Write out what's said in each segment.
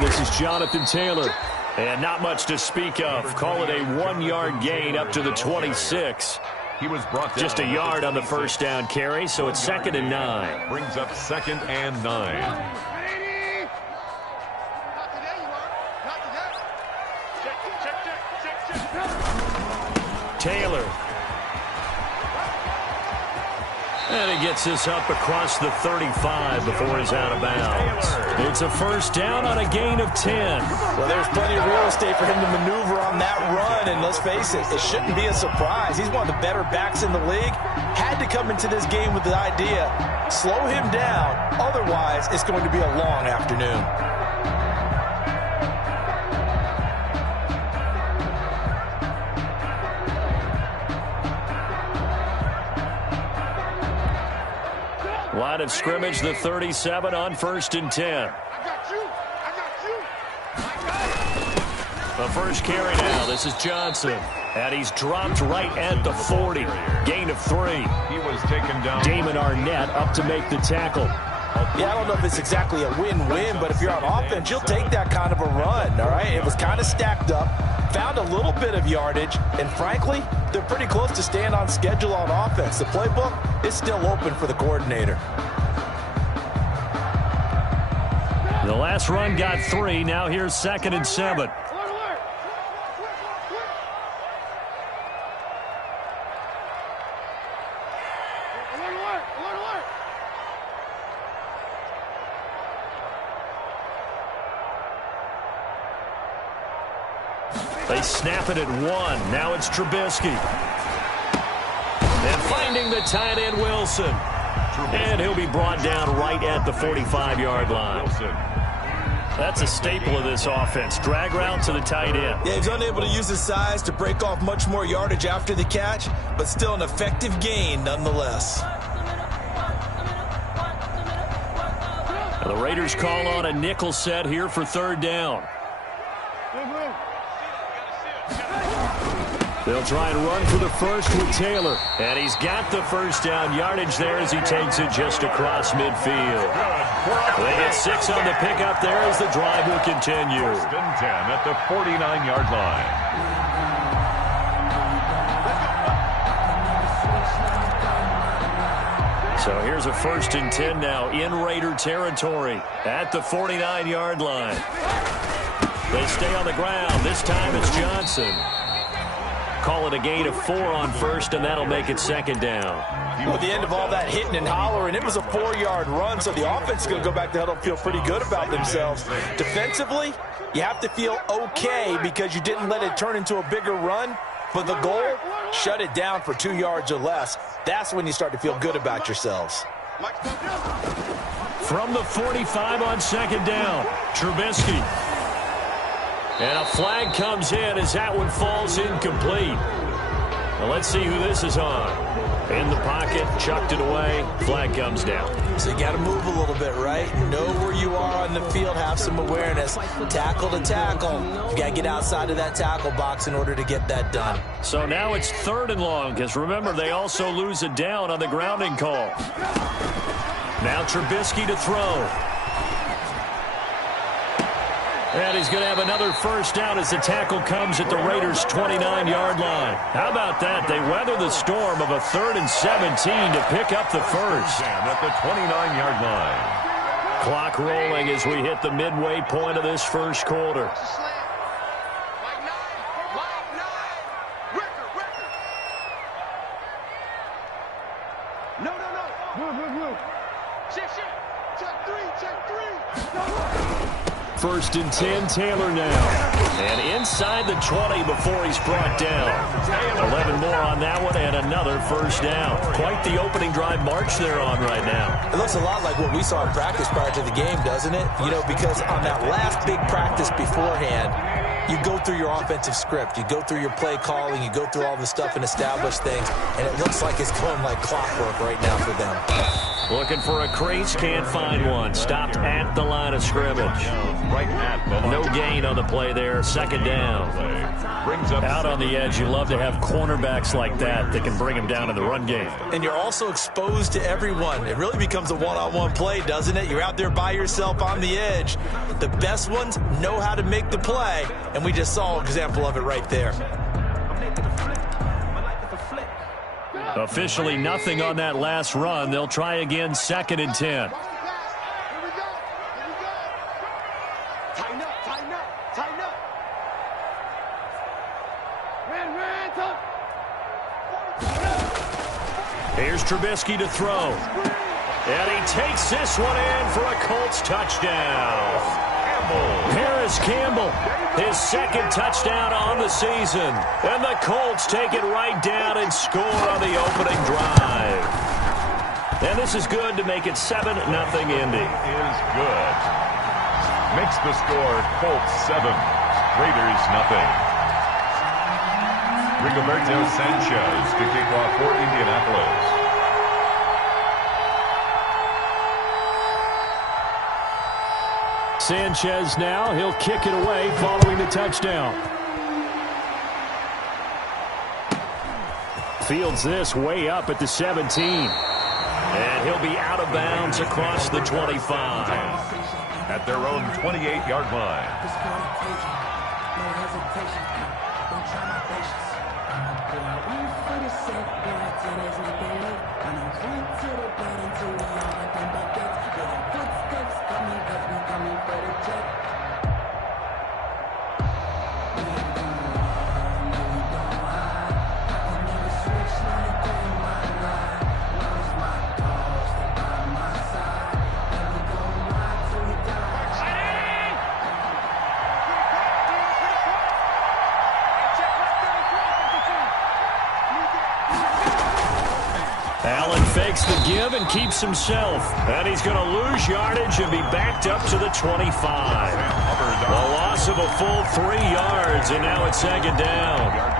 line. This is Jonathan Taylor. And not much to speak of. Call it a 1-yard gain up to the 26. He was brought down. Just a yard on the first down carry, so it's 2nd and 9. Brings up 2nd and 9. Taylor. And he gets this up across the 35 before he's out of bounds. It's a first down on a gain of 10. Well, there's plenty of real estate for him to maneuver on that run, and let's face it, it shouldn't be a surprise. He's one of the better backs in the league. Had to come into this game with the idea, slow him down, otherwise it's going to be a long afternoon. Line of scrimmage, the 37 on 1st and 10. The first carry now. This is Johnson. And he's dropped right at the 40. Gain of 3. He was taken down. Damon Arnett up to make the tackle. Yeah, I don't know if it's exactly a win-win, but if you're on offense, you'll take that kind of a run, all right? It was kind of stacked up, found a little bit of yardage, and frankly, they're pretty close to staying on schedule on offense. The playbook is still open for the coordinator. The last run got 3. Now here's 2nd and 7. They snap it at 1. Now it's Trubisky. And finding the tight end, Wilson. And he'll be brought down right at the 45-yard line. That's a staple of this offense. Drag route to the tight end. Yeah, he's unable to use his size to break off much more yardage after the catch, but still an effective gain nonetheless. The Raiders call on a nickel set here for 3rd down. They'll try and run for the first with Taylor. And he's got the first down yardage there as he takes it just across midfield. They get 6 on the pickup there as the drive will continue. 1st and 10 at the 49-yard line. So here's a 1st and 10 now in Raider territory at the 49-yard line. They stay on the ground. This time it's Johnson. Call it a gain of 4 on 1st, and that'll make it 2nd down. Well, at the end of all that hitting and hollering, it was a 4-yard run, so the offense is going to go back to huddle and feel pretty good about themselves. Defensively, you have to feel okay because you didn't let it turn into a bigger run, but the goal, shut it down for 2 yards or less. That's when you start to feel good about yourselves. From the 45 on 2nd down, Trubisky. And a flag comes in as that one falls incomplete. Now let's see who this is on. In the pocket, chucked it away, flag comes down. So you got to move a little bit, right? Know where you are on the field, have some awareness. Tackle to tackle. You got to get outside of that tackle box in order to get that done. So now it's 3rd and long, because remember, they also lose a down on the grounding call. Now Trubisky to throw. And he's going to have another first down as the tackle comes at the Raiders' 29-yard line. How about that? They weather the storm of a 3rd and 17 to pick up the first. At the 29-yard line. Clock rolling as we hit the midway point of this first quarter. First and 10, Taylor now. And inside the 20 before he's brought down. 11 more on that one and another first down. Quite the opening drive march they're on right now. It looks a lot like what we saw in practice prior to the game, doesn't it? You know, because on that last big practice beforehand, you go through your offensive script. You go through your play calling. You go through all the stuff and establish things. And it looks like it's going like clockwork right now for them. Looking for a crease, can't find one. Stopped at the line of scrimmage. Right at the line. No gain on the play there. Second down. Brings up Out on the edge, you love to have cornerbacks like that that can bring them down in the run game. And you're also exposed to everyone. It really becomes a one-on-one play, doesn't it? You're out there by yourself on the edge. The best ones know how to make the play, and we just saw an example of it right there. Officially nothing on that last run. They'll try again, 2nd and 10. Here's Trubisky to throw. And he takes this one in for a Colts touchdown. Harris Campbell, his 2nd touchdown on the season. And the Colts take it right down and score on the opening drive. And this is good to make it 7-0 Indy. Is good. Makes the score Colts 7, Raiders nothing. Rigoberto Sanchez to kick off for Indianapolis. Sanchez now, he'll kick it away following the touchdown. Fields this way up at the 17. And he'll be out of bounds across the 25. At their own 28-yard line. Allen fakes the give and keeps himself. And he's going to lose yardage and be backed up to the 25. A loss of a full 3 yards, and now it's 2nd down.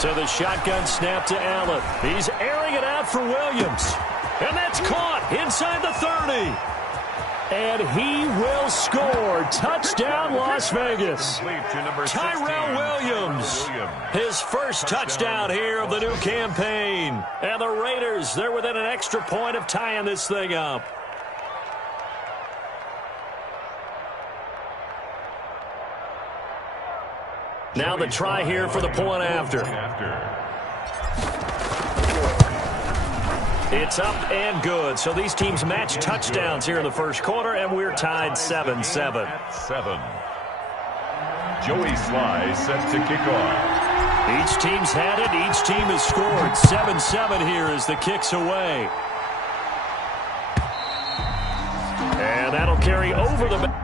So the shotgun snap to Allen. He's airing it out for Williams. And that's caught inside the 30. And he will score. Touchdown, Las Vegas. Tyrell Williams. His first touchdown here of the new campaign. And the Raiders, they're within an extra point of tying this thing up. Now the try here for the point after. It's up and good. So these teams match touchdowns here in the first quarter, and we're tied 7-7. 7. Joey Sly set to kick off. Each team's had it. Each team has scored. 7-7 here as the kick's away. And that'll carry over the...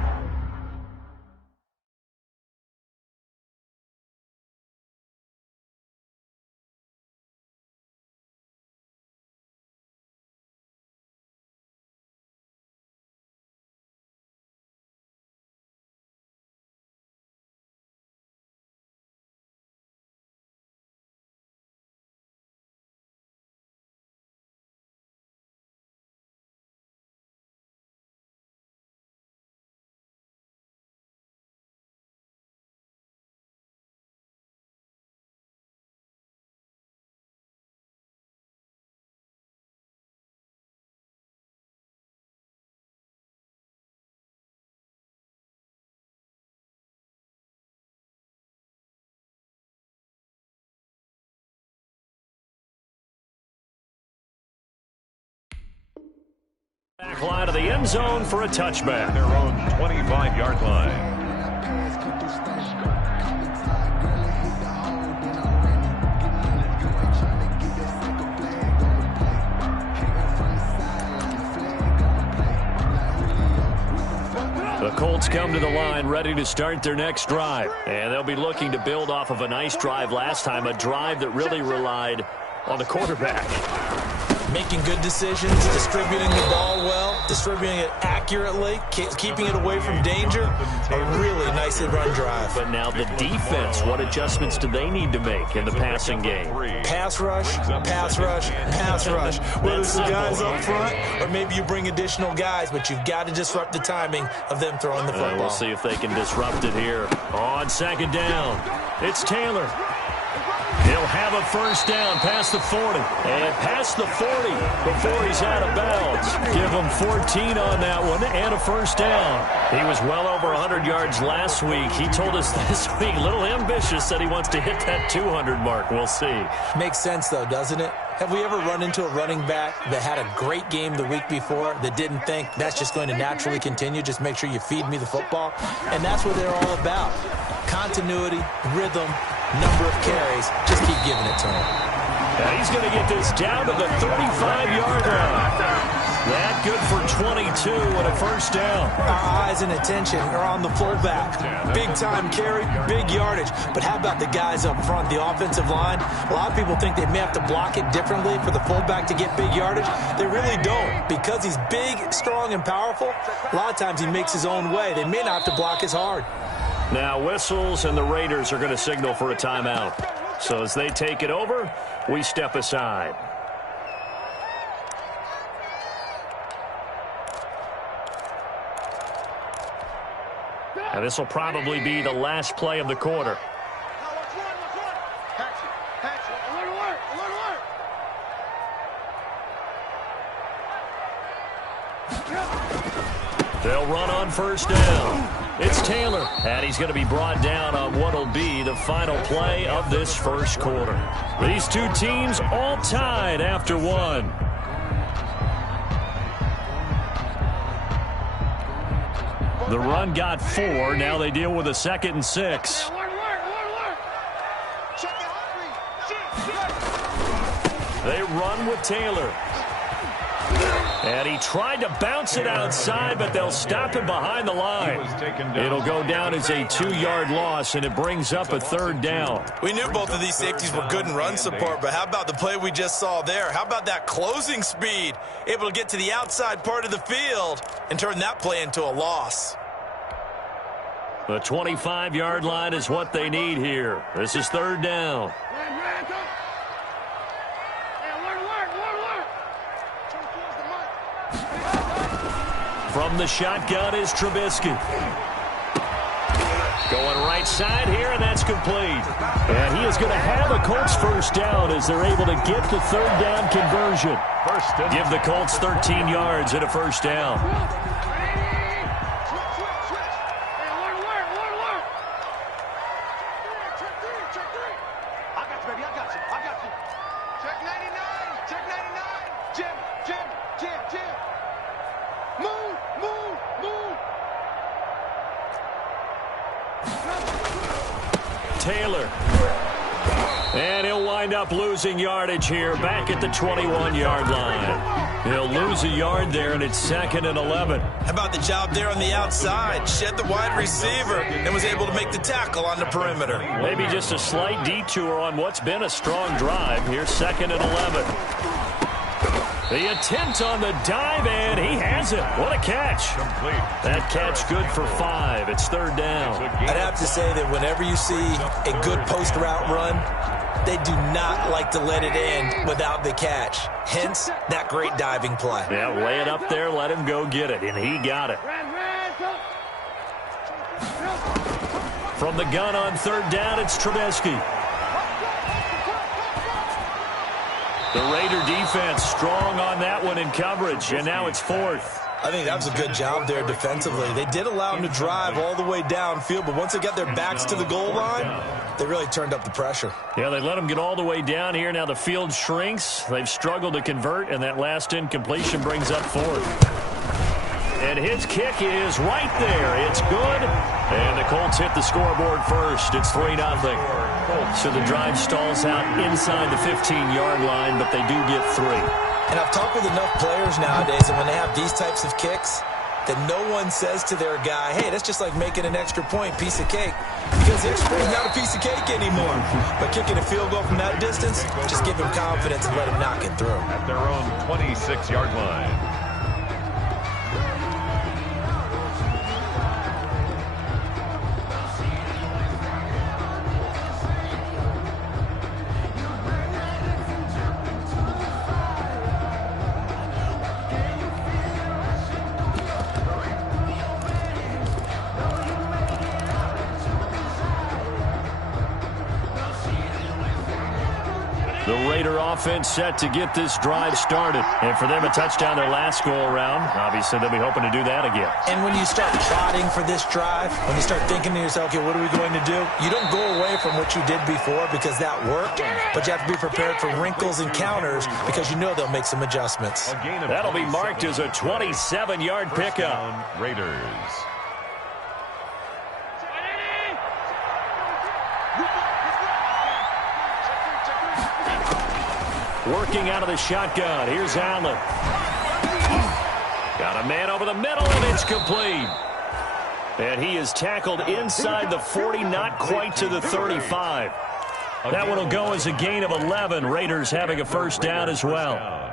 Back line of the end zone for a touchback. Their own 25-yard line. The Colts come to the line ready to start their next drive. And they'll be looking to build off of a nice drive last time, a drive that really relied on the quarterback. Making good decisions, distributing the ball well, distributing it accurately, keeping it away from danger. A really nicely run drive. But now the defense, what adjustments do they need to make in the passing game? Pass rush, pass rush, pass rush. Whether it's the guys up front or maybe you bring additional guys, but you've got to disrupt the timing of them throwing the football. We'll see if they can disrupt it here. On second down, it's Taylor. He'll have a first down past the 40. And past the 40 before he's out of bounds. Give him 14 on that one and a first down. He was well over 100 yards last week. He told us this week, a little ambitious, that he wants to hit that 200 mark. We'll see. Makes sense, though, doesn't it? Have we ever run into a running back that had a great game the week before that didn't think that's just going to naturally continue? Just make sure you feed me the football. And that's what they're all about. Continuity, rhythm, number of carries. Just keep giving it to him. And he's going to get this down to the 35-yard line. That good for 22 and a first down. Our eyes and attention are on the fullback. Big-time carry, big yardage. But how about the guys up front, the offensive line? A lot of people think they may have to block it differently for the fullback to get big yardage. They really don't. Because he's big, strong, and powerful, a lot of times he makes his own way. They may not have to block as hard. Now whistles, and the Raiders are going to signal for a timeout. So as they take it over, we step aside. And this will probably be the last play of the quarter. They'll run on first down. It's Taylor, and he's going to be brought down on what will be the final play of this first quarter. These two teams all tied after one. The run got 4. Now they deal with a 2nd and 6. They run with Taylor. And he tried to bounce it outside, but they'll stop him behind the line. It'll go down as a 2-yard loss, and it brings up a 3rd down. We knew both of these safeties were good in run support, but how about the play we just saw there? How about that closing speed? Able to get to the outside part of the field and turn that play into a loss. The 25-yard line is what they need here. This is 3rd down. From the shotgun is Trubisky. Going right side here, and that's complete. And he is going to have a Colts first down as they're able to get the 3rd down conversion. Give the Colts 13 yards and a first down. Taylor. And he'll wind up losing yardage here back at the 21-yard line. He'll lose a yard there, and it's 2nd and 11. How about the job there on the outside? Shed the wide receiver and was able to make the tackle on the perimeter. Maybe just a slight detour on what's been a strong drive. Here's 2nd and 11. The attempt on the dive, and he has it. What a catch. That catch good for 5. It's 3rd down. I'd have to say that whenever you see a good post route run, they do not like to let it end without the catch. Hence, that great diving play. Yeah, lay it up there, let him go get it, and he got it. From the gun on 3rd down, it's Trubisky. The Raider defense strong on that one in coverage, and now it's 4th. I think that was a good job there defensively. They did allow him to drive all the way downfield, but once they got their backs to the goal line, they really turned up the pressure. Yeah, they let him get all the way down here. Now the field shrinks. They've struggled to convert, and that last incompletion brings up 4th. And his kick is right there. It's good. And the Colts hit the scoreboard first. It's 3-0. So the drive stalls out inside the 15-yard line, but they do get 3. And I've talked with enough players nowadays that when they have these types of kicks, that no one says to their guy, hey, that's just like making an extra point, piece of cake. Because the extra point is not a piece of cake anymore. But kicking a field goal from that distance, just give him confidence and let him knock it through. At their own 26-yard line. The Raider offense set to get this drive started. And for them, a touchdown their last go-around. Obviously, they'll be hoping to do that again. And when you start plotting for this drive, when you start thinking to yourself, okay, what are we going to do? You don't go away from what you did before because that worked, but you have to be prepared for wrinkles and counters because you know they'll make some adjustments. That'll be marked as a 27-yard pickup. Raiders. Working out of the shotgun. Here's Allen. Got a man over the middle, and it's complete. And he is tackled inside the 40, not quite to the 35. That one will go as a gain of 11. Raiders having a first down as well.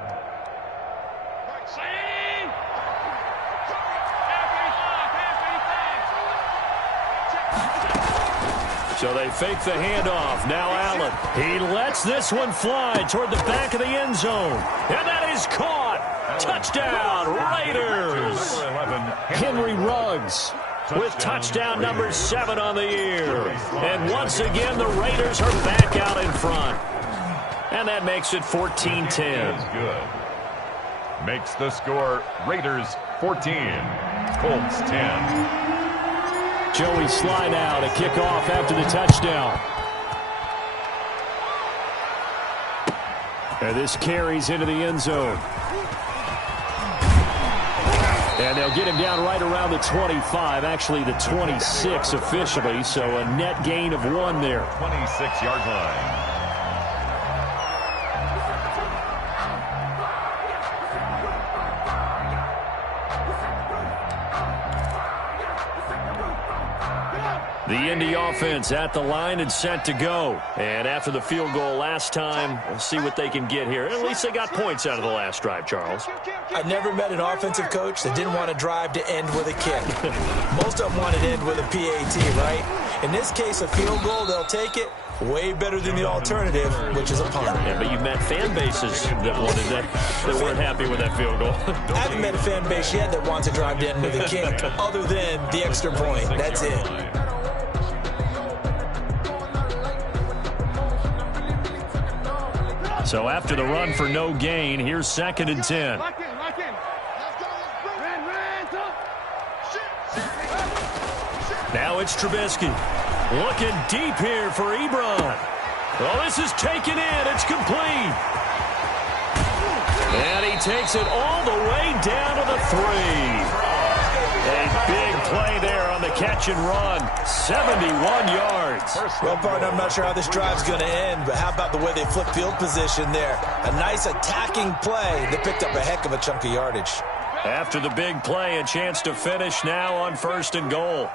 So they fake the handoff. Now Allen. He lets this one fly toward the back of the end zone. And that is caught. Touchdown, Raiders. Henry Ruggs with touchdown number 7 on the year. And once again, the Raiders are back out in front. And that makes it 14-10. Good. Makes the score Raiders 14, Colts 10. Joey Sly now to kick off after the touchdown. And this carries into the end zone. And they'll get him down right around the 25, actually the 26 officially, so a net gain of 1 there. 26-yard line. The Indy offense at the line and set to go. And after the field goal last time, we'll see what they can get here. At least they got points out of the last drive, Charles. I've never met an offensive coach that didn't want to drive to end with a kick. Most of them want to end with a PAT, right? In this case, a field goal, they'll take it. Way better than the alternative, which is a punt. Yeah, but you've met fan bases that wanted that weren't happy with that field goal. I haven't met a fan base yet that wants to drive to end with a kick, other than the extra point. That's it. So after the run for no gain, here's 2nd and 10. Now it's Trubisky. Looking deep here for Ebron. Well, this is taken in. It's complete. And he takes it all the way down to the 3. A big play there on the catch and run. 71 yards. Well, partner, I'm not sure how this drive's going to end, but how about the way they flip field position there? A nice attacking play that picked up a heck of a chunk of yardage. After the big play, a chance to finish now on 1st and goal.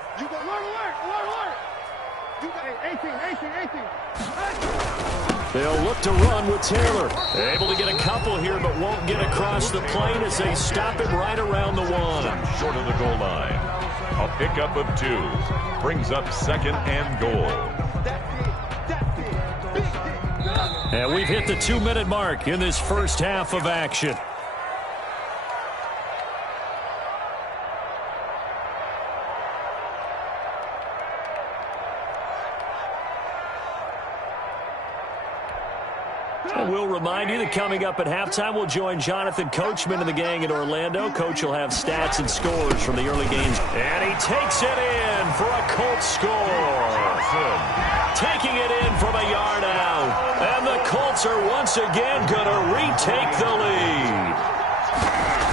They'll look to run with Taylor. Able to get a couple here, but won't get across the plane as they stop him right around the 1. Short of the goal line. A pickup of 2. Brings up 2nd and goal. And we've hit the 2-minute mark in this first half of action. We'll remind you that coming up at halftime, we'll join Jonathan Coachman and the gang in Orlando. Coach will have stats and scores from the early games. And he takes it in for a Colts score. Taking it in from a yard out. And the Colts are once again going to retake the lead.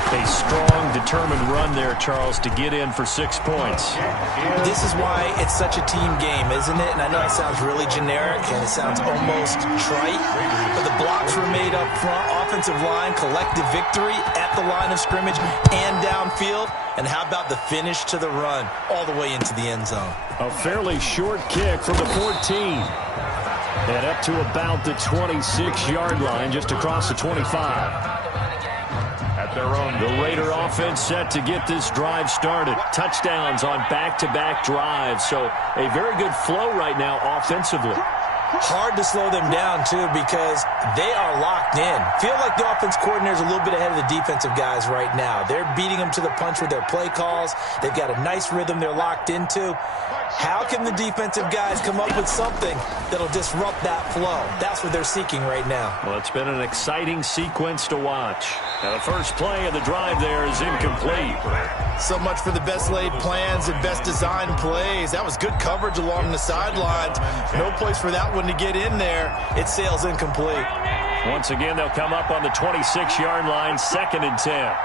A strong, determined run there, Charles, to get in for 6 points. This is why it's such a team game, isn't it? And I know it sounds really generic and it sounds almost trite, but the blocks were made up front, offensive line, collective victory at the line of scrimmage and downfield. And how about the finish to the run all the way into the end zone? A fairly short kick from the 14. And up to about the 26-yard line, just across the 25. At their own. The Raider offense set to get this drive started. Touchdowns on back-to-back drives. So a very good flow right now offensively. Hard to slow them down, too, because they are locked in. Feel like the offense coordinator is a little bit ahead of the defensive guys right now. They're beating them to the punch with their play calls. They've got a nice rhythm they're locked into. How can the defensive guys come up with something that'll disrupt that flow? That's what they're seeking right now. Well, it's been an exciting sequence to watch. Now, the first play of the drive there is incomplete. So much for the best laid plans and best designed plays. That was good coverage along the sidelines. No place for that one to get in there. It sails incomplete. Once again, they'll come up on the 26-yard line, 2nd and 10.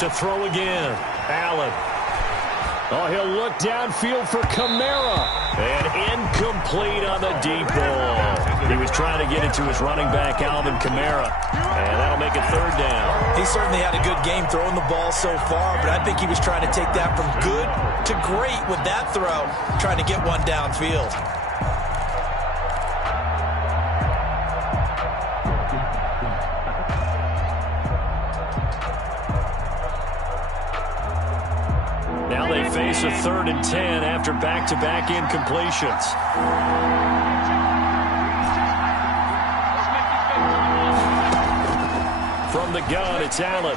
To throw again, Allen. Oh, he'll look downfield for Kamara. And incomplete on the deep ball. He was trying to get it to his running back, Alvin Kamara. And that'll make it 3rd down. He certainly had a good game throwing the ball so far, but I think he was trying to take that from good to great with that throw, trying to get one downfield. Now they face a 3rd and 10 after back-to-back incompletions. From the gun, it's Allen.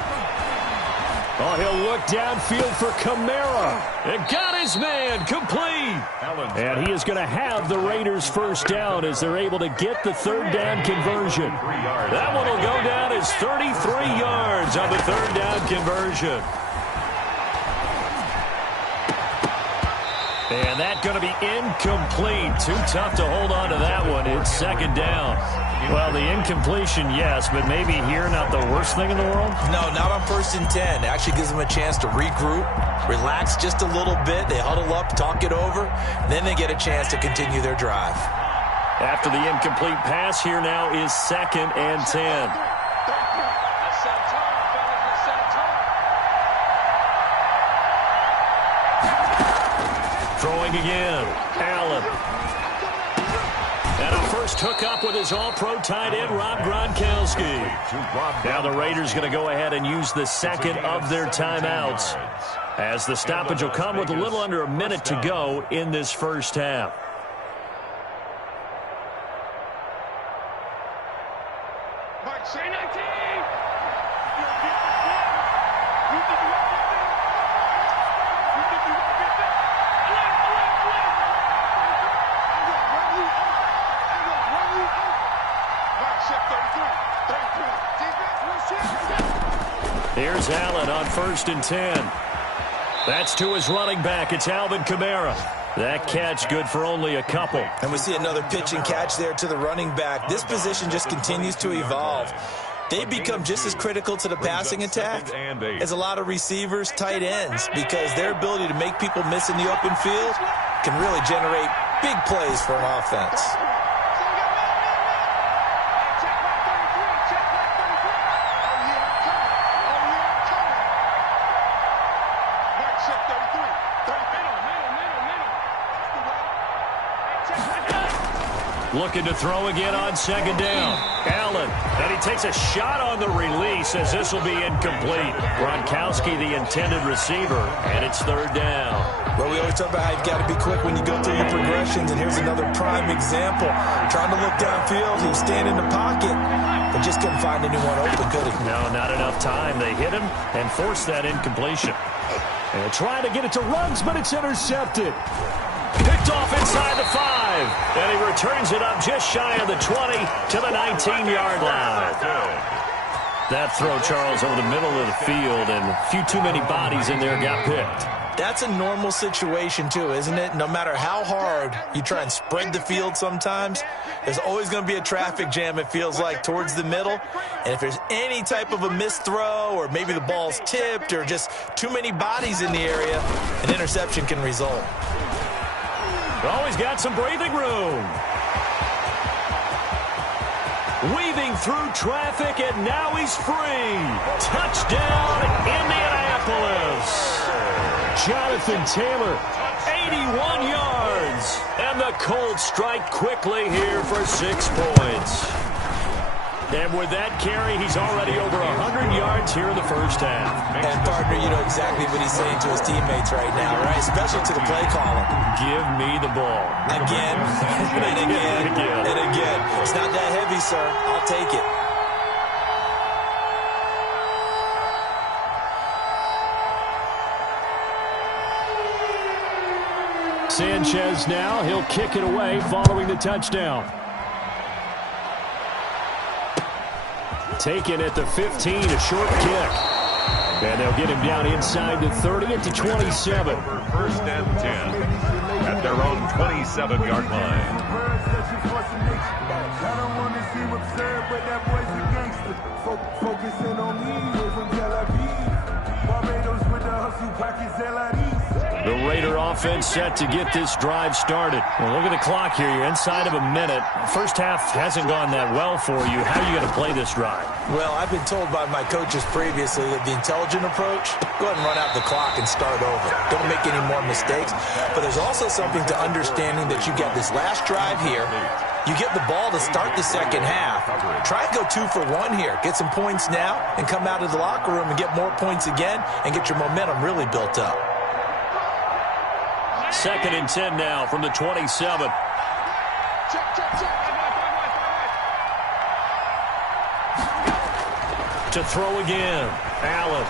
Oh, he'll look downfield for Kamara. And got his man complete. And he is going to have the Raiders' first down as they're able to get the 3rd down conversion. That one will go down as 33 yards on the 3rd down conversion. And that's going to be incomplete. Too tough to hold on to that one. It's 2nd down. Well, the incompletion, yes, but maybe here not the worst thing in the world? No, not on 1st and 10. It actually gives them a chance to regroup, relax just a little bit. They huddle up, talk it over. Then they get a chance to continue their drive. After the incomplete pass, here now is 2nd and 10. Throwing again, Allen. And a first hookup with his all-pro tight end, Rob Gronkowski. Now the Raiders going to go ahead and use the 2nd of their timeouts, as the stoppage will come with a little under a minute to go in this first half. Here's Allen on 1st and 10. That's to his running back. It's Alvin Kamara. That catch good for only a couple. And we see another pitch and catch there to the running back. This position just continues to evolve. They become just as critical to the passing attack as a lot of receivers, tight ends, because their ability to make people miss in the open field can really generate big plays for an offense. Looking to throw again on 2nd down. Allen, and he takes a shot on the release as this will be incomplete. Gronkowski, the intended receiver, and it's 3rd down. Well, we always talk about how you've got to be quick when you go through your progressions, and here's another prime example. Trying to look downfield, he was standing in the pocket, but just couldn't find anyone open, could he? No, not enough time. They hit him and forced that incompletion. And trying to get it to Ruggs, but it's intercepted. Picked off inside the 5, and he returns it up just shy of the 20 to the 19-yard line. That throw, Charles, over the middle of the field, and a few too many bodies in there got picked. That's a normal situation too, isn't it? No matter how hard you try and spread the field sometimes, there's always going to be a traffic jam, it feels like, towards the middle. And if there's any type of a missed throw or maybe the ball's tipped or just too many bodies in the area, an interception can result. Oh, he's got some breathing room. Weaving through traffic, and now he's free. Touchdown, Indianapolis. Jonathan Taylor, 81 yards. And the Colts strike quickly here for 6 points. And with that carry, he's already over 100 yards here in the first half. And, partner, you know exactly what he's saying to his teammates right now, right? Especially to the play caller. Give me the ball. Again, and again, and again. It's not that heavy, sir. I'll take it. Sanchez now. He'll kick it away following the touchdown. Taken at the 15, a short kick. And they'll get him down inside the 30 at the 27. First and 10 at their own 27-yard line. The Raider offense set to get this drive started. Well, look at the clock here. You're inside of a minute. First half hasn't gone that well for you. How are you going to play this drive? Well, I've been told by my coaches previously that the intelligent approach, go ahead and run out the clock and start over. Don't make any more mistakes. But there's also something to understanding that you get this last drive here. You get the ball to start the second half. Try and go 2 for 1 here. Get some points now and come out of the locker room and get more points again and get your momentum really built up. 2nd and 10 now from the 27. To throw again. Allen.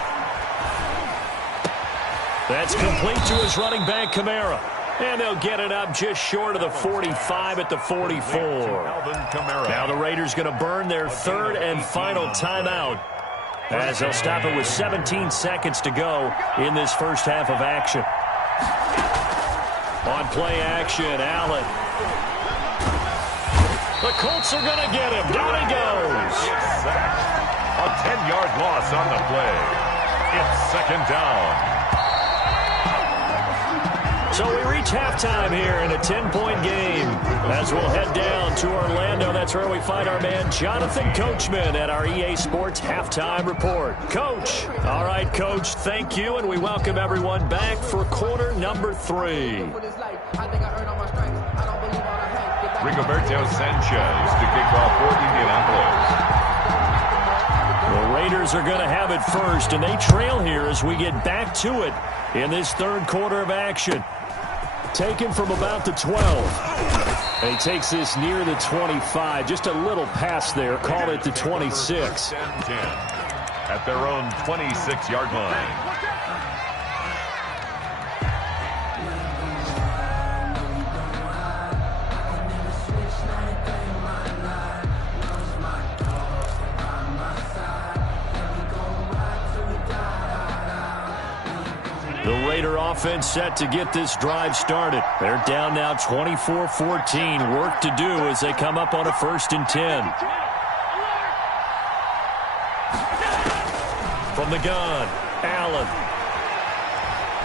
That's complete to his running back, Kamara. And they'll get it up just short of the 45 at the 44. Now the Raiders going to burn their 3rd and final timeout as they'll stop it with 17 seconds to go in this first half of action. On play action, Allen. The Colts are going to get him. Down he goes. A 10-yard loss on the play. It's 2nd down. So we reach halftime here in a 10-point game. As we'll head down to Orlando, that's where we find our man Jonathan Coachman at our EA Sports Halftime Report. Coach. All right, Coach, thank you, and we welcome everyone back for quarter number 3. Rigoberto Sanchez to kick off for Indianapolis. The Raiders are going to have it first, and they trail here as we get back to it in this 3rd quarter of action. Taken from about the 12. And he takes this near the 25. Just a little pass there. Call it the 26. At their own 26-yard line. The Raider offense set to get this drive started. They're down now 24-14. Work to do as they come up on a 1st and 10. From the gun, Allen.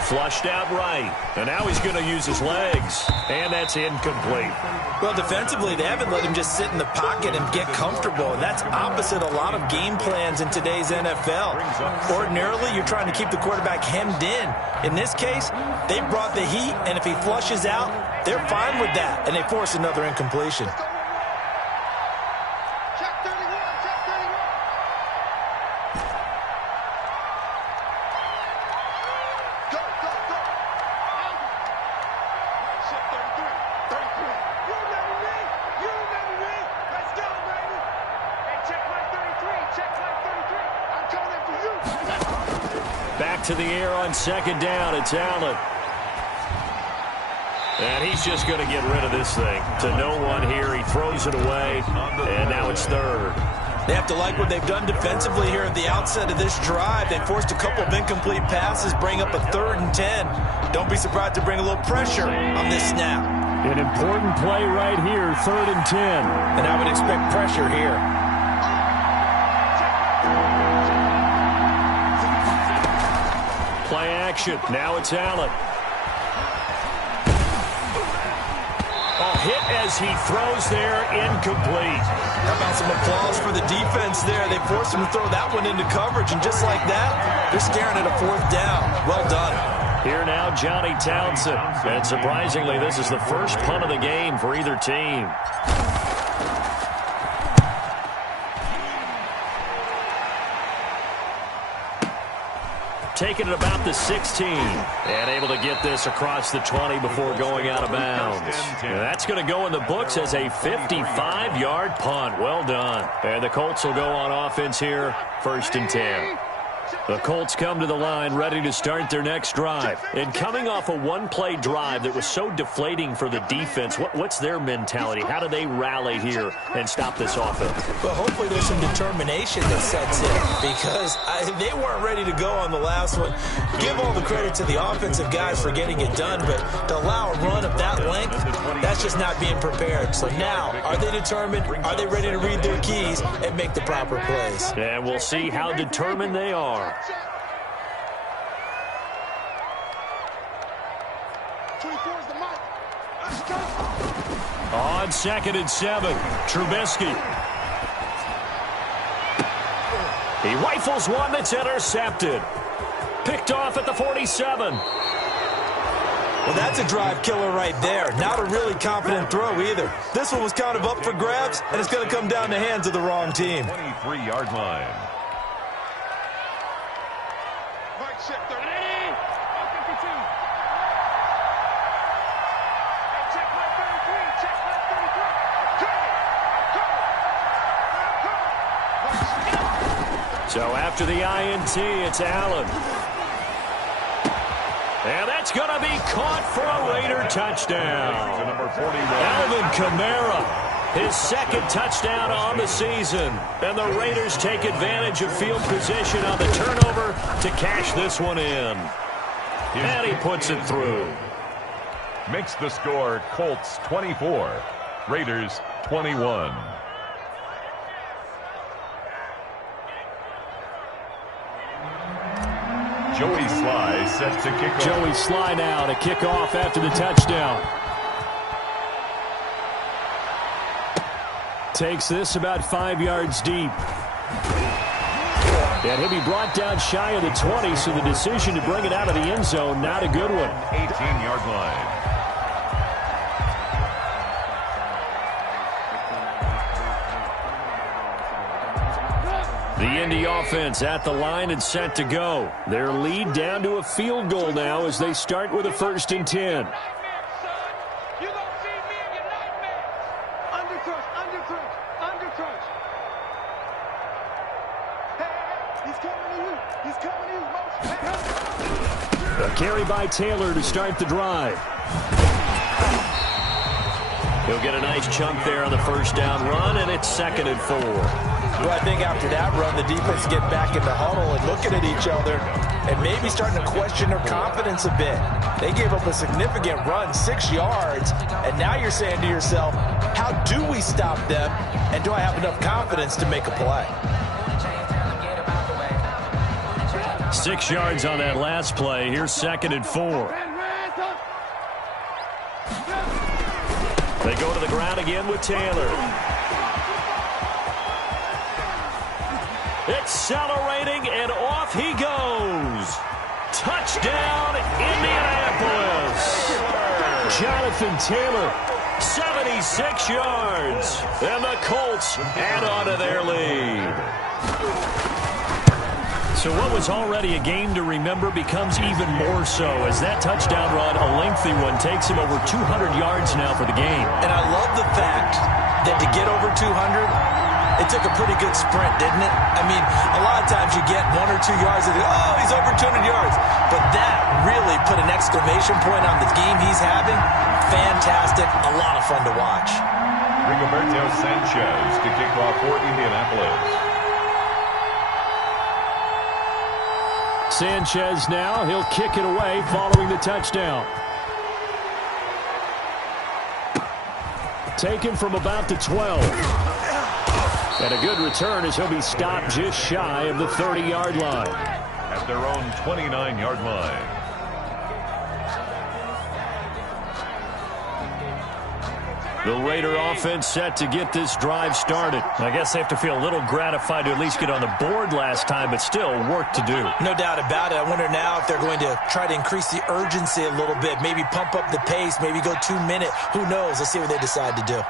Flushed out right. And now he's going to use his legs. And that's incomplete. Well, defensively, they haven't let him just sit in the pocket and get comfortable. And that's opposite a lot of game plans in today's NFL. Ordinarily, you're trying to keep the quarterback hemmed in. In this case, they brought the heat, and if he flushes out, they're fine with that, and they force another incompletion. Back to the air on 2nd down. It's Allen. And he's just going to get rid of this thing. To no one here. He throws it away. And now it's 3rd. They have to like what they've done defensively here at the outset of this drive. They forced a couple of incomplete passes, bring up a 3rd and 10. Don't be surprised to bring a little pressure on this snap. An important play right here, 3rd and 10. And I would expect pressure here. Play action. Now it's Allen. Hit as he throws there, incomplete. How about some applause for the defense there? They forced him to throw that one into coverage, and just like that, they're staring at a 4th down. Well done. Here now, Johnny Townsend. And surprisingly, this is the first punt of the game for either team. Taking it about the 16. And able to get this across the 20 before going out of bounds. And that's going to go in the books as a 55-yard punt. Well done. And the Colts will go on offense here, 1st and 10. The Colts come to the line ready to start their next drive. And coming off a one-play drive that was so deflating for the defense, what's their mentality? How do they rally here and stop this offense? Well, hopefully there's some determination that sets in because they weren't ready to go on the last one. Give all the credit to the offensive guys for getting it done, but to allow a run of that length, that's just not being prepared. So now, are they determined? Are they ready to read their keys and make the proper plays? And we'll see how determined they are. On 2nd and 7, Trubisky. He rifles one that's intercepted. Picked off at the 47. Well, that's a drive killer right there. Not a really confident throw either. This one was kind of up for grabs, and it's going to come down the hands of the wrong team. 23-yard line. So after the INT, it's Allen. And that's going to be caught for a Raider touchdown. Alvin Kamara, his 2nd touchdown on the season. And the Raiders take advantage of field position on the turnover to cash this one in. And he puts it through. Makes the score Colts 24, Raiders 21. Joey Sly set to kick off. Joey Sly now to kick off after the touchdown. Takes this about 5 yards deep. And he'll be brought down shy of the 20, so the decision to bring it out of the end zone, not a good one. 18-yard line. The Indy offense at the line and set to go. Their lead down to a field goal now as they start with a 1st and 10. A carry by Taylor to start the drive. He'll get a nice chunk there on the 1st down run, and it's 2nd and 4. Well, I think after that run, the defense get back in the huddle and looking at each other and maybe starting to question their confidence a bit. They gave up a significant run, 6 yards, and now you're saying to yourself, how do we stop them, and do I have enough confidence to make a play? 6 yards on that last play. Here's 2nd and 4. They go to the ground again with Taylor. Accelerating, and off he goes. Touchdown, Indianapolis. Jonathan Taylor, 76 yards. And the Colts add on to their lead. So what was already a game to remember becomes even more so as that touchdown run, a lengthy one, takes him over 200 yards now for the game. And I love the fact that to get over 200, it took a pretty good sprint, didn't it? I mean, a lot of times you get 1 or 2 yards and oh, he's over 200 yards. But that really put an exclamation point on the game he's having. Fantastic. A lot of fun to watch. Rigoberto Sanchez to kick off for Indianapolis. Sanchez now, he'll kick it away following the touchdown. Taken from about the 12. And a good return as he'll be stopped just shy of the 30-yard line. At their own 29-yard line. The Raider offense set to get this drive started. I guess they have to feel a little gratified to at least get on the board last time, but still work to do. No doubt about it. I wonder now if they're going to try to increase the urgency a little bit, maybe pump up the pace, maybe go 2 minute. Who knows? Let's see what they decide to do.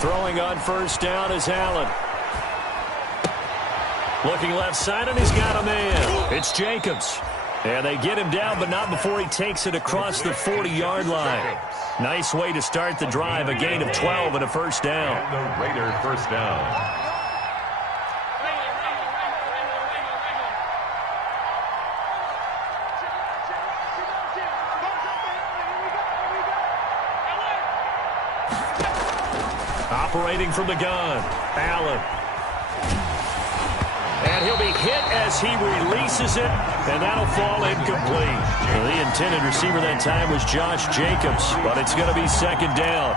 Throwing on first down is Allen. Looking left side, and he's got a man. It's Jacobs. And they get him down, but not before he takes it across the 40-yard line. Nice way to start the drive, a gain of 12 and a first down. And the Raider first down. Operating from the gun, Allen. And he'll be hit as he releases it, and that'll fall incomplete. The intended receiver that time was Josh Jacobs, but it's going to be second down.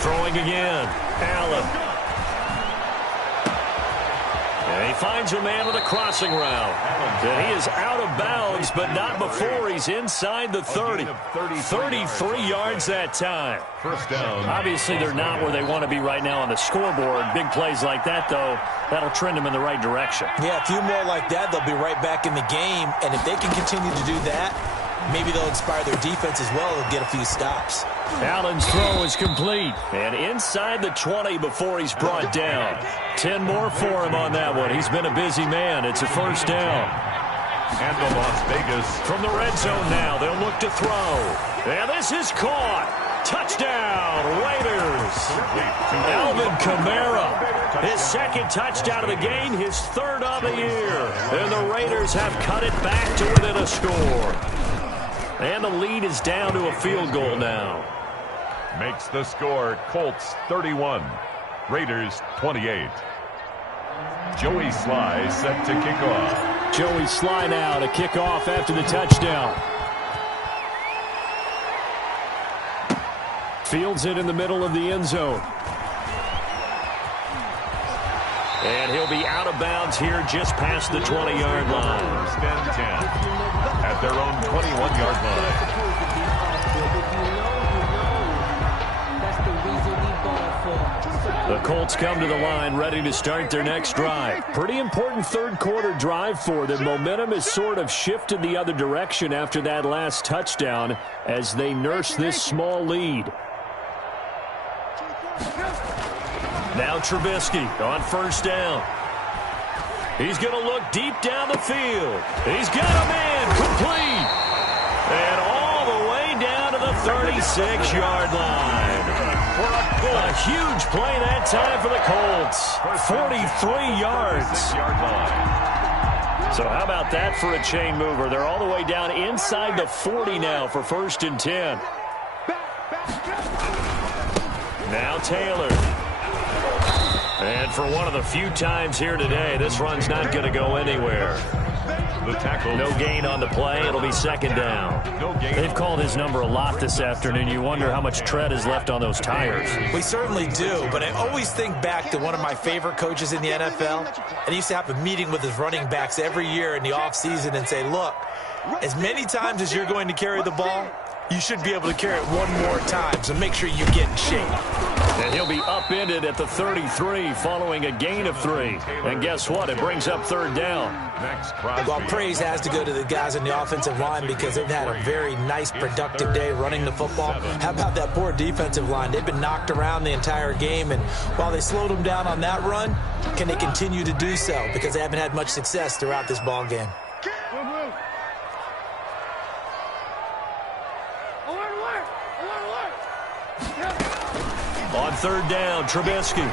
Throwing again, Allen. And he finds a man with a crossing route. And he is out of bounds, but not before he's inside the 30. 33 yards that time. First down. Obviously, they're not where they want to be right now on the scoreboard. Big plays like that, though, that'll trend them in the right direction. Yeah, a few more like that, they'll be right back in the game. And if they can continue to do that, maybe they'll inspire their defense as well. They'll get a few stops. Allen's throw is complete. And inside the 20 before he's brought down. 10 more for him on that one. He's been a busy man. It's a first down. And the Las Vegas. From the red zone now, they'll look to throw. And this is caught. Touchdown, Raiders. Alvin Kamara. His second touchdown of the game, his third of the year. And the Raiders have cut it back to within a score. And the lead is down to a field goal now. Makes the score Colts 31, Raiders 28. Joey Sly set to kick off. Joey Sly now to kick off after the touchdown. Fields it in the middle of the end zone. And he'll be out of bounds here just past the 20-yard line. First and 10 at their own 21-yard line. The Colts come to the line ready to start their next drive. Pretty important third quarter drive for them. Momentum has sort of shifted the other direction after that last touchdown as they nurse this small lead. Now Trubisky on first down. He's going to look deep down the field. He's got a man complete. And all the way down to the 36-yard line. A huge play that time for the Colts. 43 yards. So how about that for a chain mover? They're all the way down inside the 40 now for first and 10. Now Taylor. And for one of the few times here today, this run's not going to go anywhere. The tackle. No gain on the play. It'll be second down. They've called his number a lot this afternoon. You wonder how much tread is left on those tires. We certainly do, but I always think back to one of my favorite coaches in the NFL. And he used to have a meeting with his running backs every year in the offseason and say, look, as many times as you're going to carry the ball, you should be able to carry it one more time, so make sure you get in shape. And he'll be upended at the 33 following a gain of 3. And guess what? It brings up third down. Well, praise has to go to the guys in the offensive line because they've had a very nice, productive day running the football. How about that poor defensive line? They've been knocked around the entire game, and while they slowed them down on that run, can they continue to do so? Because they haven't had much success throughout this ball game. On third down, Trubisky.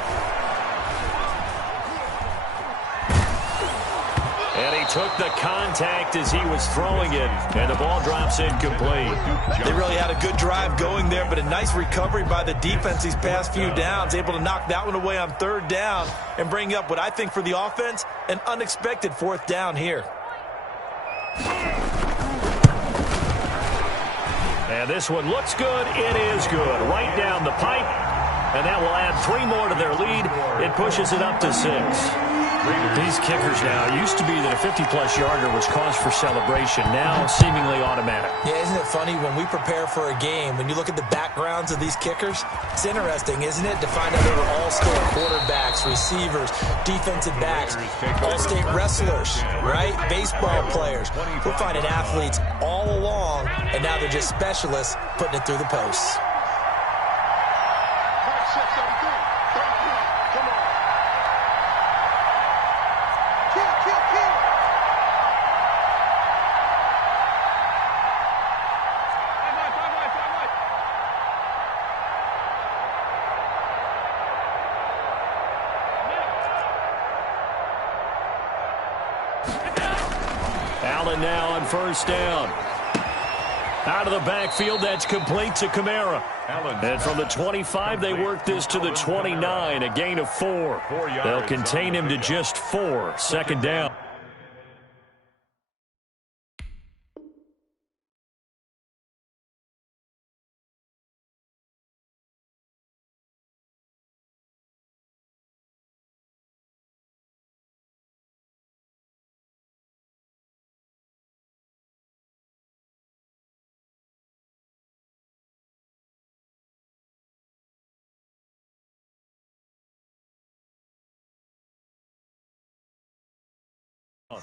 And he took the contact as he was throwing it, and the ball drops incomplete. They really had a good drive going there, but a nice recovery by the defense these past few downs, able to knock that one away on third down and bring up what I think for the offense, an unexpected fourth down here. And this one looks good. It is good. Right down the pipe. And that will add 3 more to their lead. It pushes it up to 6. These kickers now, it used to be that a 50-plus yarder was cause for celebration. Now seemingly automatic. Yeah, isn't it funny when we prepare for a game, when you look at the backgrounds of these kickers, it's interesting, isn't it, to find out they were all-state quarterbacks, receivers, defensive backs, all-state wrestlers, right? Baseball players. We're finding athletes all along, and now they're just specialists putting it through the posts. Allen now on first down. Out of the backfield, that's complete to Kamara. And from the 25, they work this to the 29, a gain of 4. They'll contain him to just 4. Second down.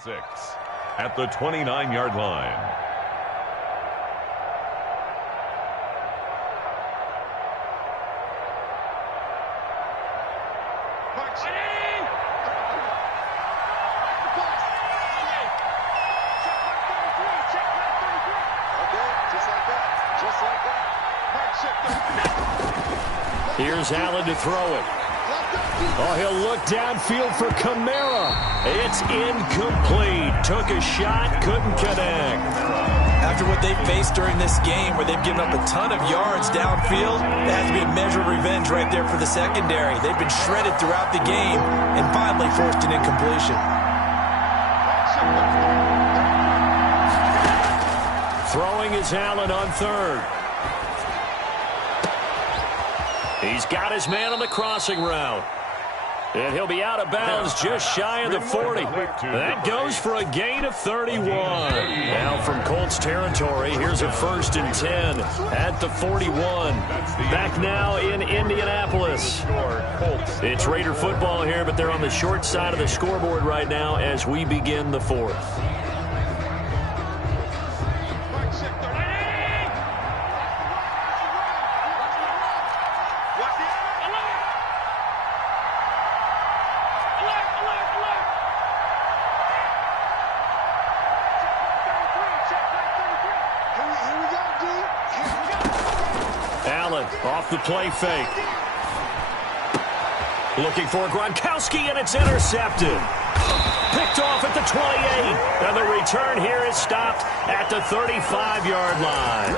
Six at the 29-yard line. Here's Allen to throw it. Oh, he'll look downfield for Kamara. It's incomplete. Took a shot, couldn't connect. After what they've faced during this game, where they've given up a ton of yards downfield, that has to be a measure of revenge right there for the secondary. They've been shredded throughout the game and finally forced an incompletion. Throwing is Allen on third. He's got his man on the crossing route. And he'll be out of bounds just shy of the 40. That goes for a gain of 31. Now from Colts territory, here's a 1st and 10 at the 41. Back now in Indianapolis. It's Raider football here, but they're on the short side of the scoreboard right now as we begin the 4th. Off the play fake. Looking for Gronkowski, and it's intercepted. Picked off at the 28. And the return here is stopped at the 35-yard line.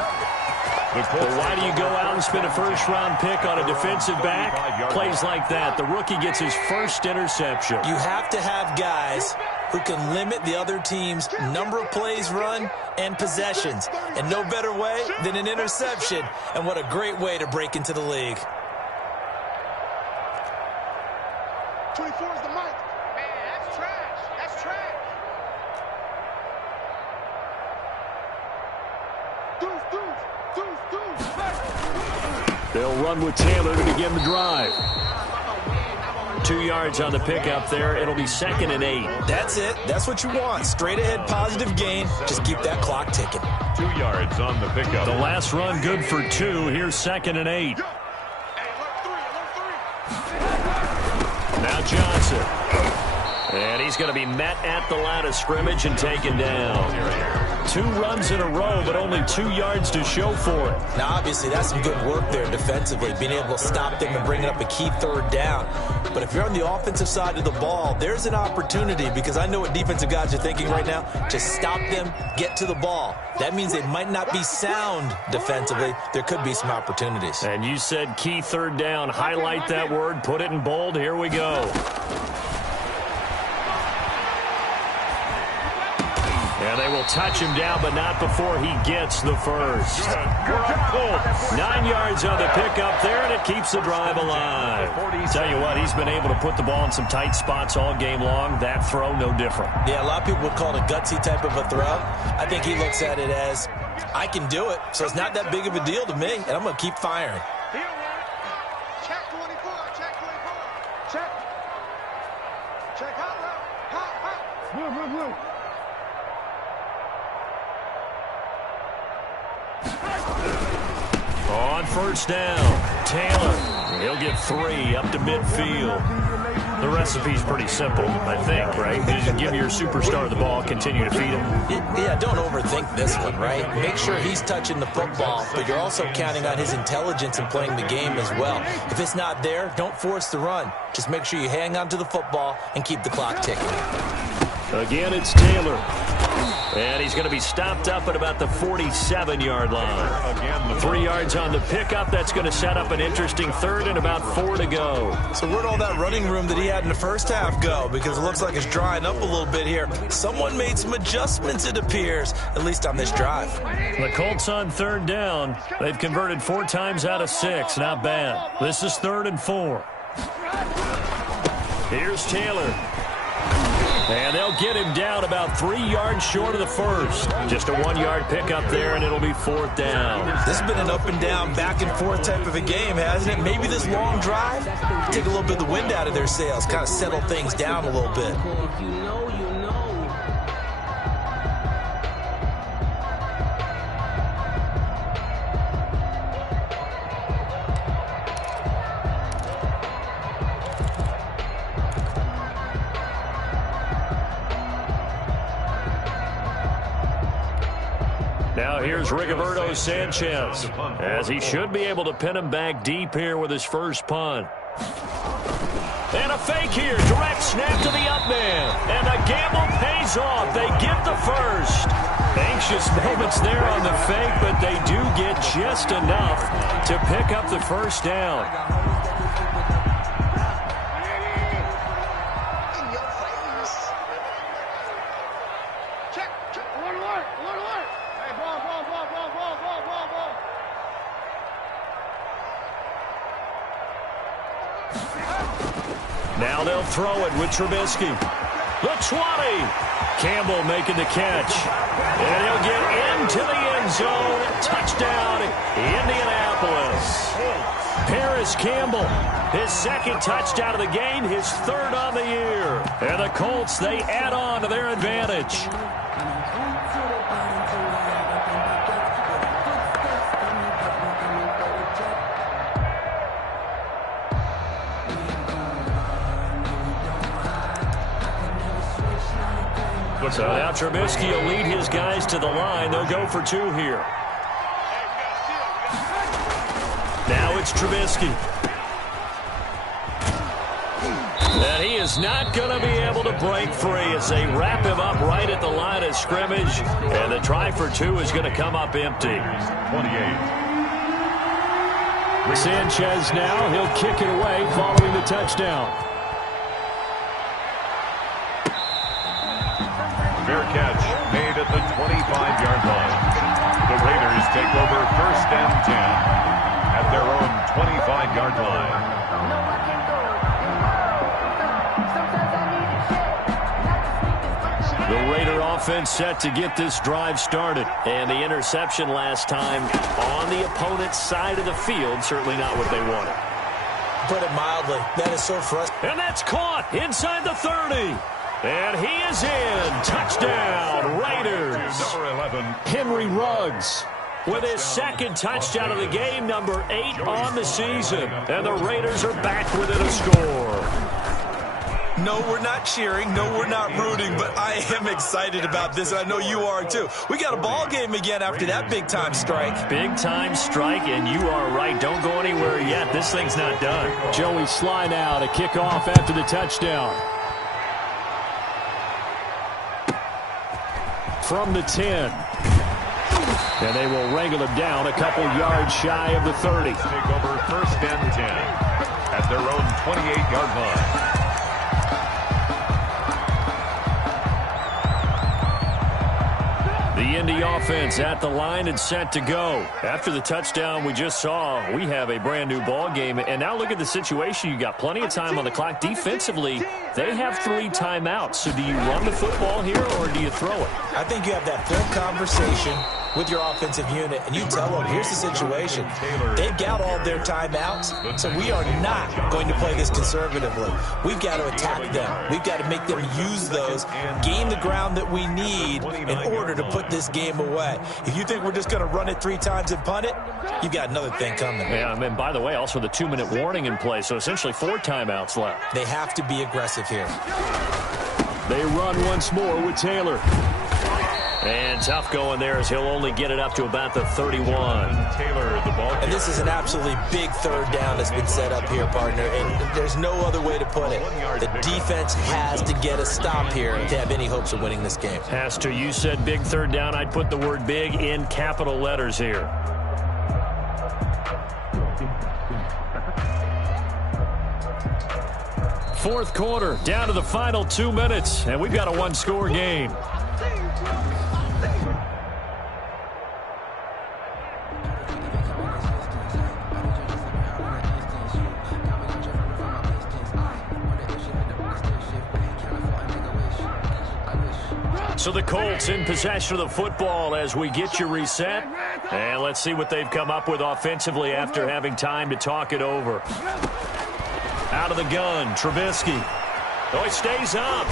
Well, why do you go out and spend a first-round pick on a defensive back? Plays like that. The rookie gets his first interception. You have to have guys who can limit the other team's number of plays run and possessions. And no better way than an interception. And what a great way to break into the league. 24 is the mic. Man, that's trash. That's trash. They'll run with Taylor to begin the drive. 2 yards on the pickup there. It'll be 2nd and 8. That's it. That's what you want. Straight ahead, positive gain. Just keep that clock ticking. 2 yards on the pickup. The last run good for 2. Here's 2nd and 8. Now Johnson. And he's going to be met at the line of scrimmage and taken down. 2 runs in a row, but only 2 yards to show for it. Now, obviously, that's some good work there defensively, being able to stop them and bring up a key 3rd down. But if you're on the offensive side of the ball, there's an opportunity, because I know what defensive guys are thinking right now, to stop them, get to the ball. That means they might not be sound defensively. There could be some opportunities. And you said key 3rd down. Highlight that word, put it in bold. Here we go. And they will touch him down, but not before he gets the first. 9 yards on the pickup there, and it keeps the drive alive. Tell you what, he's been able to put the ball in some tight spots all game long. That throw, no different. Yeah, a lot of people would call it a gutsy type of a throw. I think he looks at it as, I can do it, so it's not that big of a deal to me, and I'm going to keep firing. Check 24, check 24. Check. Check hot, hot. Blue. On first down, Taylor. He'll get 3 up to midfield. The recipe's pretty simple, I think, right? You just give your superstar the ball, continue to feed him. Yeah, don't overthink this one, right? Make sure he's touching the football, but you're also counting on his intelligence in playing the game as well. If it's not there, don't force the run. Just make sure you hang on to the football and keep the clock ticking. Again, it's Taylor. And he's going to be stopped up at about the 47-yard line. 3 yards on the pickup. That's going to set up an interesting 3rd and about 4 to go. So where'd all that running room that he had in the first half go? Because it looks like it's drying up a little bit here. Someone made some adjustments, it appears, at least on this drive. The Colts on 3rd down. They've converted 4 times out of 6. Not bad. This is 3rd and 4. Here's Taylor. And they'll get him down about 3 yards short of the first. Just a 1-yard pickup there, and it'll be 4th down. This has been an up and down, back and forth type of a game, hasn't it? Maybe this long drive, take a little bit of the wind out of their sails, kind of settle things down a little bit. Now here's Rigoberto Sanchez, as he should be able to pin him back deep here with his first punt. And a fake here, direct snap to the up man. And the gamble pays off. They get the first. Anxious moments there on the fake, but they do get just enough to pick up the first down. Now they'll throw it with Trubisky. The 20. Campbell making the catch. And he'll get into the end zone. Touchdown, Indianapolis. Paris Campbell, his 2nd touchdown of the game, his 3rd on the year. And the Colts, they add on to their advantage. So now Trubisky will lead his guys to the line. They'll go for 2 here. Now it's Trubisky. And he is not going to be able to break free as they wrap him up right at the line of scrimmage. And the try for 2 is going to come up empty. 28. Sanchez now, he'll kick it away following the touchdown. Fair catch made at the 25-yard line. The Raiders take over 1st and 10 at their own 25-yard line. The Raider offense set to get this drive started. And the interception last time on the opponent's side of the field, certainly not what they wanted. Put it mildly, that is so frustrating. And that's caught inside the 30. And he is in. Touchdown, Raiders. Number 11. Henry Ruggs with his 2nd touchdown of the game, number 8 on the season. And the Raiders are back within a score. No, we're not cheering. No, we're not rooting, but I am excited about this, and I know you are too. We got a ball game again after that big-time strike. Big-time strike, and you are right. Don't go anywhere yet. This thing's not done. Joey Sly now to kick off after the touchdown. From the 10. And they will wrangle him down a couple yards shy of the 30. Take over first and 10 at their own 28-yard line. The Indy offense at the line and set to go. After the touchdown we just saw, we have a brand new ball game. And now look at the situation. You got plenty of time on the clock. Defensively, they have 3 timeouts. So do you run the football here or do you throw it? I think you have that full conversation with your offensive unit, and you tell them, here's the situation. They've got all their timeouts, so we are not going to play this conservatively. We've got to attack them. We've got to make them use those, gain the ground that we need in order to put this game away. If you think we're just going to run it 3 times and punt it, you've got another thing coming. Yeah, and by the way, also the 2-minute warning in play, so essentially 4 timeouts left. They have to be aggressive here. They run once more with Taylor. And tough going there as he'll only get it up to about the 31. Taylor, the ball. And this is an absolutely big 3rd down that's been set up here, partner, and there's no other way to put it. The defense has to get a stop here to have any hopes of winning this game. Has to. You said big 3rd down. I'd put the word big in capital letters here. Fourth quarter, down to the final 2 minutes, and we've got a 1-score game. So the Colts in possession of the football as we get you reset. And let's see what they've come up with offensively after having time to talk it over. Out of the gun, Trubisky. Oh, he stays up.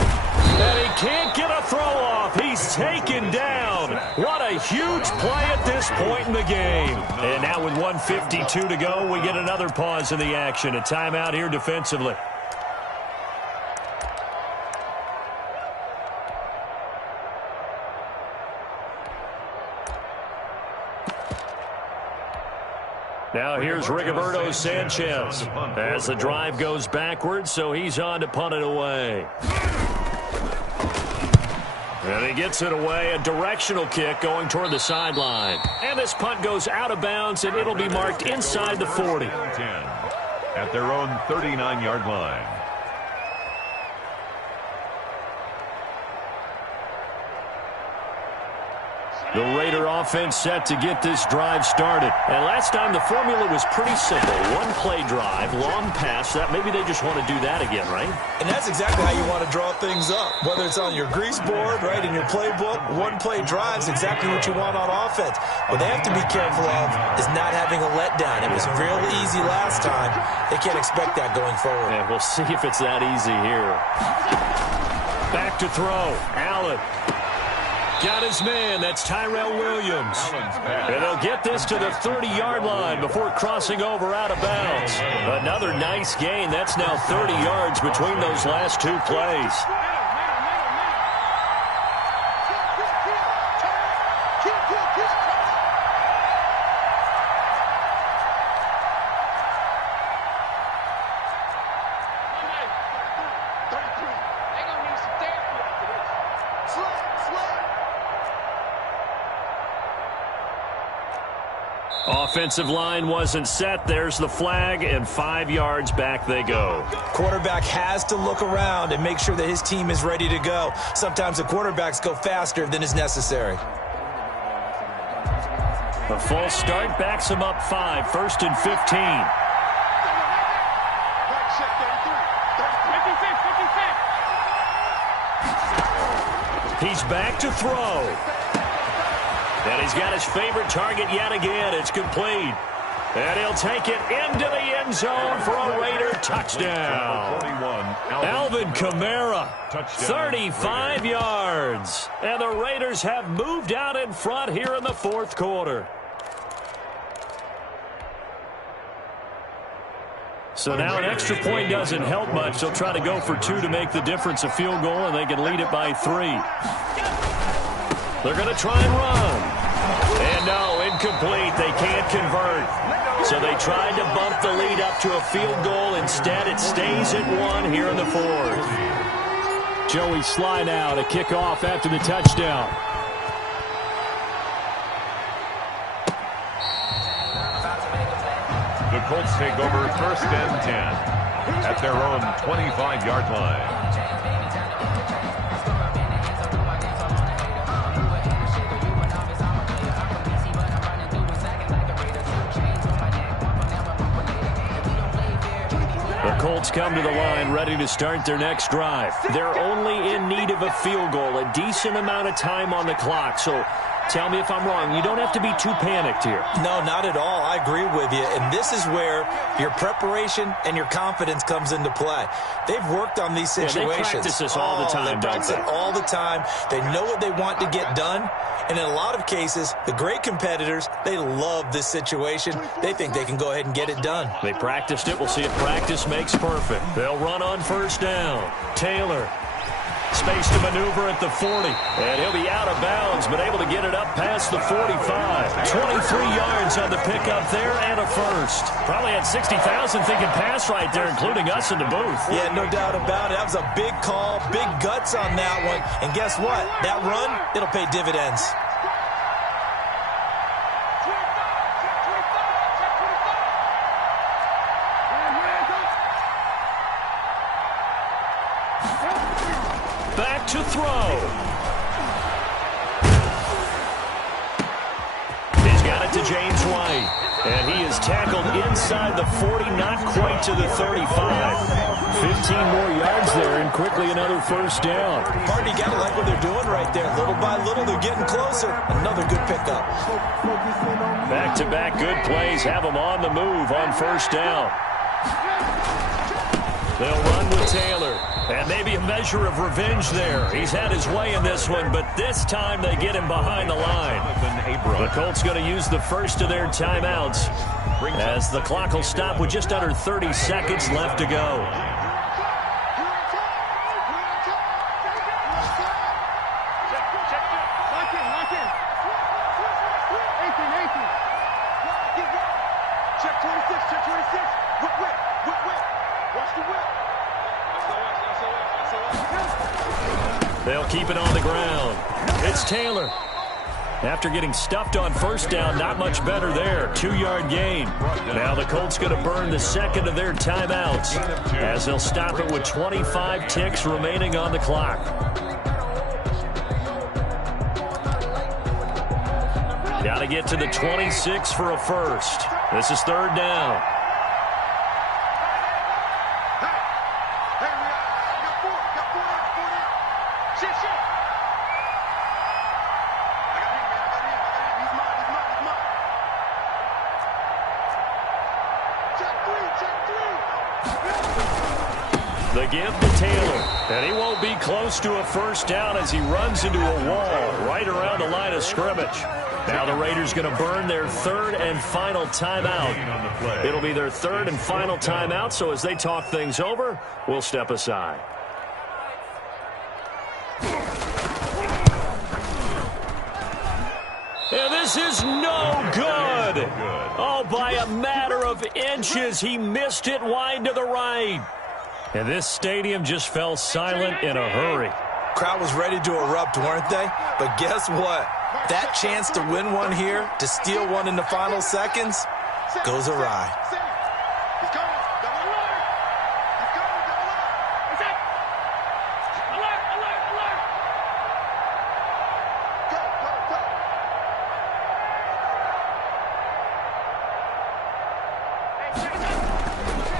And he can't get a throw off. He's taken down. What a huge play at this point in the game. And now with 1:52 to go, we get another pause in the action. A timeout here defensively. Now here's Rigoberto Sanchez as the drive goes backwards, so he's on to punt it away. And he gets it away, a directional kick going toward the sideline. And this punt goes out of bounds, and it'll be marked inside the 40. 10 at their own 39-yard line. The Raider offense set to get this drive started. And last time the formula was pretty simple. 1-play drive, long pass. That maybe they just want to do that again, right? And that's exactly how you want to draw things up. Whether it's on your grease board, right, in your playbook, 1-play drive is exactly what you want on offense. What they have to be careful of is not having a letdown. It was real easy last time. They can't expect that going forward. And we'll see if it's that easy here. Back to throw. Allen. Got his man. That's Tyrell Williams. And they'll get this to the 30-yard line before crossing over out of bounds. Another nice gain. That's now 30 yards between those last 2 plays. Offensive line wasn't set. There's the flag, and 5 yards back they go. Quarterback has to look around and make sure that his team is ready to go. Sometimes the quarterbacks go faster than is necessary. A false start backs him up 5, 1st and 15. He's back to throw. And he's got his favorite target yet again. It's complete. And he'll take it into the end zone for a Raider touchdown. Alvin Kamara, 35 yards. And the Raiders have moved out in front here in the 4th quarter. So now an extra point doesn't help much. They'll try to go for 2 to make the difference a field goal, and they can lead it by 3. They're going to try and run. And no, incomplete. They can't convert. So they tried to bump the lead up to a field goal. Instead, it stays at 1 here in the 4th. Joey Sly now to kick off after the touchdown. The Colts take over 1st and 10 at their own 25-yard line. The Colts come to the line ready to start their next drive. They're only in need of a field goal, a decent amount of time on the clock. So tell me if I'm wrong. You don't have to be too panicked here. No, not at all. I agree with you. And this is where your preparation and your confidence comes into play. They've worked on these situations. Yeah, they practice this all the time, They practice it all the time. They know what they want to get done. And in a lot of cases, the great competitors, they love this situation. They think they can go ahead and get it done. They practiced it. We'll see if practice makes perfect. They'll run on 1st down. Taylor. Space to maneuver at the 40. And he'll be out of bounds, but able to get it up past the 45. 23 yards on the pickup there and a first. Probably had 60,000 thinking pass right there, including us in the booth. Yeah, no doubt about it. That was a big call, big guts on that one. And guess what? That run, it'll pay dividends. Back to throw. He's got it to James White. And he is tackled inside the 40, not quite to the 35. 15 more yards there, and quickly another 1st down. Marty, you got to like what they're doing right there. Little by little, they're getting closer. Another good pickup. Back-to-back good plays have them on the move on 1st down. They'll run with Taylor. And maybe a measure of revenge there. He's had his way in this one, but this time they get him behind the line. The Colts going to use the first of their timeouts as the clock will stop with just under 30 seconds left to go. Check 26, check 26. Whip. Watch the whip. They'll keep it on the ground. It's Taylor. After getting stuffed on 1st down, not much better there. 2-yard gain. Now the Colts going to burn the second of their timeouts as they'll stop it with 25 ticks remaining on the clock. Got to get to the 26 for a first. This is 3rd down. The give to Taylor, and he won't be close to a 1st down as he runs into a wall right around the line of scrimmage. Now the Raiders going to burn their 3rd and final timeout. It'll be their 3rd and final timeout, so as they talk things over, we'll step aside. And this is no good. Oh, by a matter of inches, he missed it wide to the right. And this stadium just fell silent in a hurry. Crowd was ready to erupt, weren't they? But guess what? That chance to win one here, to steal one in the final seconds, goes awry.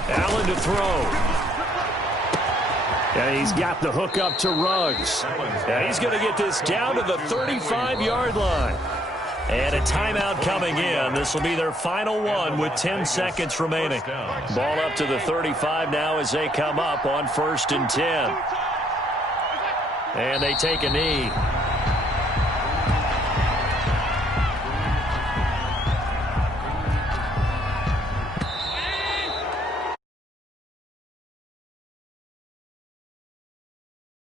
Allen to throw. And he's got the hook up to Ruggs. And he's going to get this down to the 35-yard line. And a timeout coming in. This will be their final one with 10 seconds remaining. Ball up to the 35 now as they come up on 1st and 10. And they take a knee.